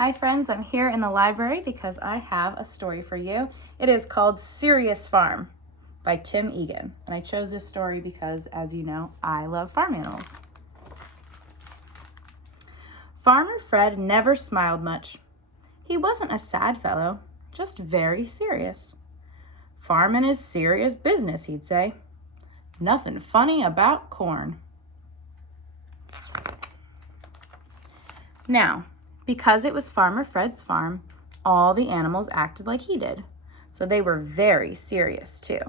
Hi friends, I'm here in the library because I have a story for you. It is called Serious Farm by Tim Egan. And I chose this story because, as you know, I love farm animals. Farmer Fred never smiled much. He wasn't a sad fellow, just very serious. Farming is serious business, he'd say. Nothing funny about corn. Now, because it was Farmer Fred's farm, all the animals acted like he did. So they were very serious too.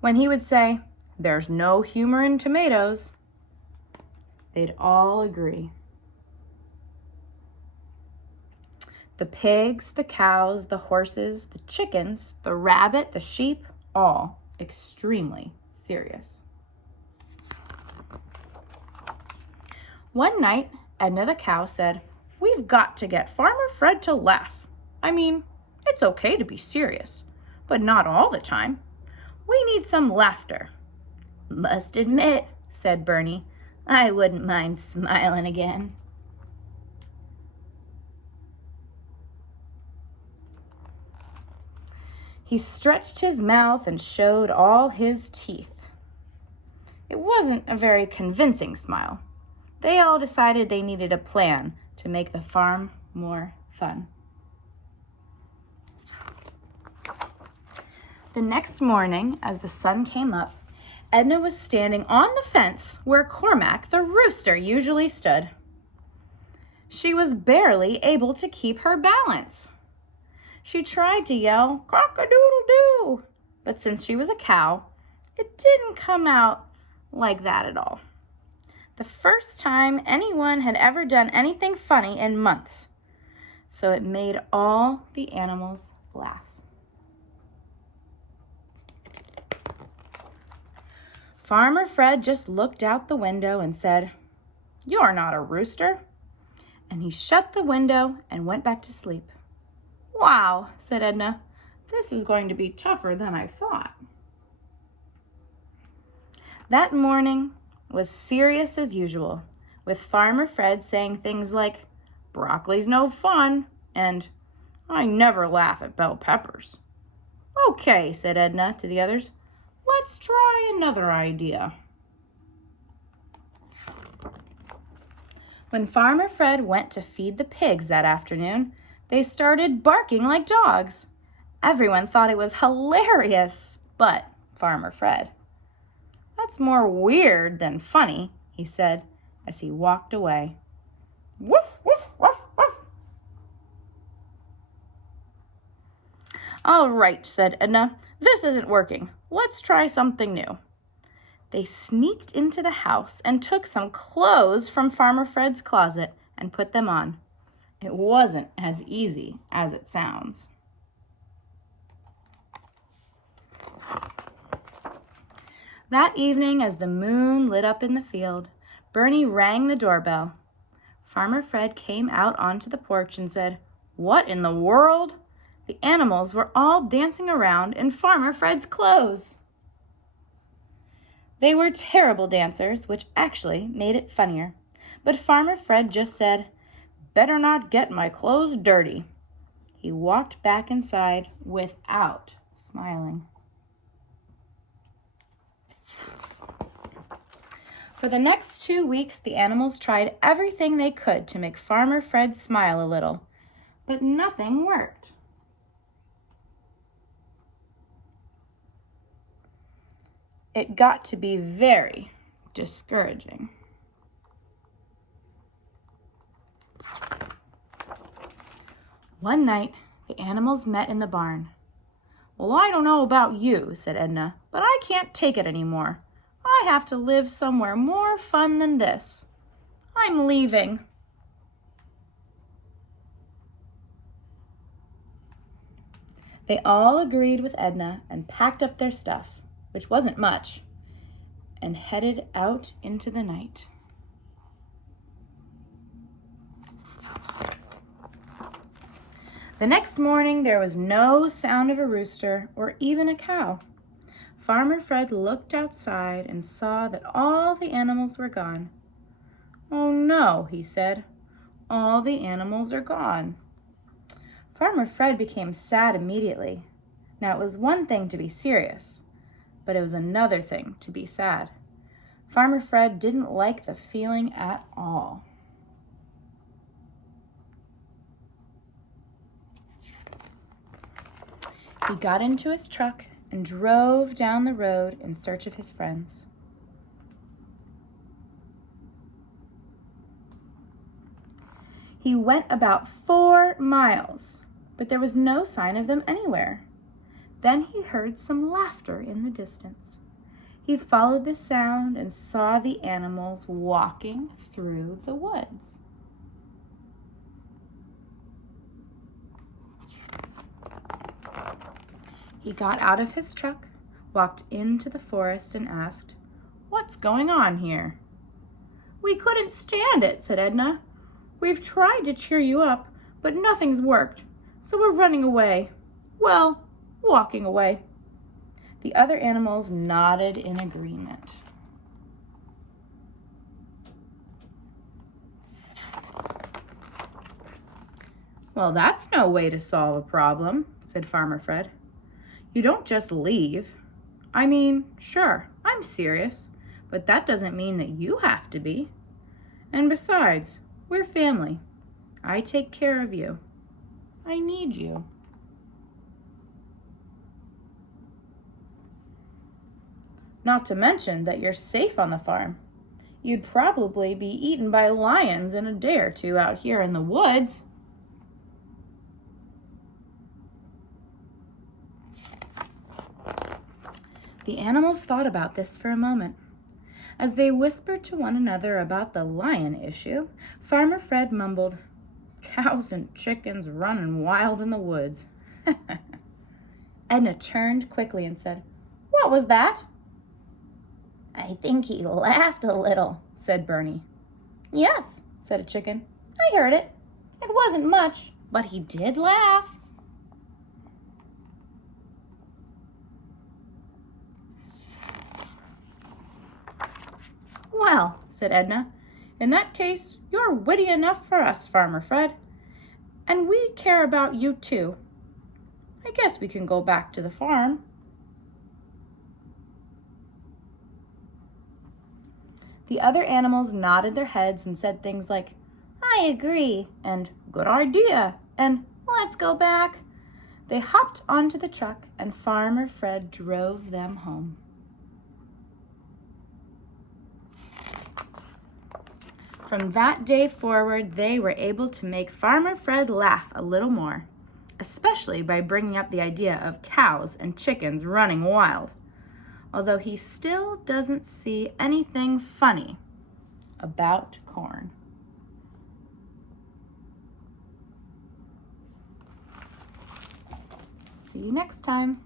When he would say, "There's no humor in tomatoes," they'd all agree. The pigs, the cows, the horses, the chickens, the rabbit, the sheep, all extremely serious. One night, Edna the cow said, "We've got to get Farmer Fred to laugh. I mean, it's okay to be serious, but not all the time. We need some laughter." "Must admit," said Bernie, "I wouldn't mind smiling again." He stretched his mouth and showed all his teeth. It wasn't a very convincing smile. They all decided they needed a plan to make the farm more fun. The next morning, as the sun came up, Edna was standing on the fence where Cormac the rooster usually stood. She was barely able to keep her balance. She tried to yell, "Cock-a-doodle-doo," but since she was a cow, it didn't come out like that at all. The first time anyone had ever done anything funny in months, so it made all the animals laugh. Farmer Fred just looked out the window and said, "You're not a rooster." And he shut the window and went back to sleep. "Wow," said Edna, "this is going to be tougher than I thought." That morning was serious as usual, with Farmer Fred saying things like, "Broccoli's no fun," and "I never laugh at bell peppers." "Okay," said Edna to the others, "let's try another idea." When Farmer Fred went to feed the pigs that afternoon, they started barking like dogs. Everyone thought it was hilarious, but Farmer Fred. "That's more weird than funny," he said as he walked away. "Woof, woof, woof, woof." "All right," said Edna, "this isn't working. Let's try something new." They sneaked into the house and took some clothes from Farmer Fred's closet and put them on. It wasn't as easy as it sounds. That evening, as the moon lit up in the field, Bernie rang the doorbell. Farmer Fred came out onto the porch and said, "What in the world?" The animals were all dancing around in Farmer Fred's clothes. They were terrible dancers, which actually made it funnier. But Farmer Fred just said, "Better not get my clothes dirty." He walked back inside without smiling. For the next 2 weeks, the animals tried everything they could to make Farmer Fred smile a little, but nothing worked. It got to be very discouraging. One night, the animals met in the barn. "Well, I don't know about you," said Edna, "but I can't take it anymore. I have to live somewhere more fun than this. I'm leaving." They all agreed with Edna and packed up their stuff, which wasn't much, and headed out into the night. The next morning, there was no sound of a rooster or even a cow. Farmer Fred looked outside and saw that all the animals were gone. "Oh no," he said. All the animals are gone. Farmer Fred became sad immediately. Now, it was one thing to be serious, but it was another thing to be sad. Farmer Fred didn't like the feeling at all. He got into his truck and drove down the road in search of his friends. He went about 4 miles, but there was no sign of them anywhere. Then he heard some laughter in the distance. He followed the sound and saw the animals walking through the woods. He got out of his truck, walked into the forest, and asked, "What's going on here?" "We couldn't stand it," said Edna. "We've tried to cheer you up, but nothing's worked, so we're running away. Well, walking away." The other animals nodded in agreement. "Well, that's no way to solve a problem," said Farmer Fred. "You don't just leave. I mean, sure, I'm serious, but that doesn't mean that you have to be. And besides, we're family. I take care of you. I need you." Not to mention that you're safe on the farm. You'd probably be eaten by lions in a day or two out here in the woods. The animals thought about this for a moment. As they whispered to one another about the lion issue, Farmer Fred mumbled, "Cows and chickens running wild in the woods." Edna turned quickly and said, "What was that?" "I think he laughed a little," said Bernie. "Yes," said a chicken. "I heard it. It wasn't much, but he did laugh." "Well," said Edna, "in that case, you're witty enough for us, Farmer Fred. And we care about you too. I guess we can go back to the farm." The other animals nodded their heads and said things like, "I agree," and "Good idea," and "Let's go back." They hopped onto the truck and Farmer Fred drove them home. From that day forward, they were able to make Farmer Fred laugh a little more, especially by bringing up the idea of cows and chickens running wild, although he still doesn't see anything funny about corn. See you next time.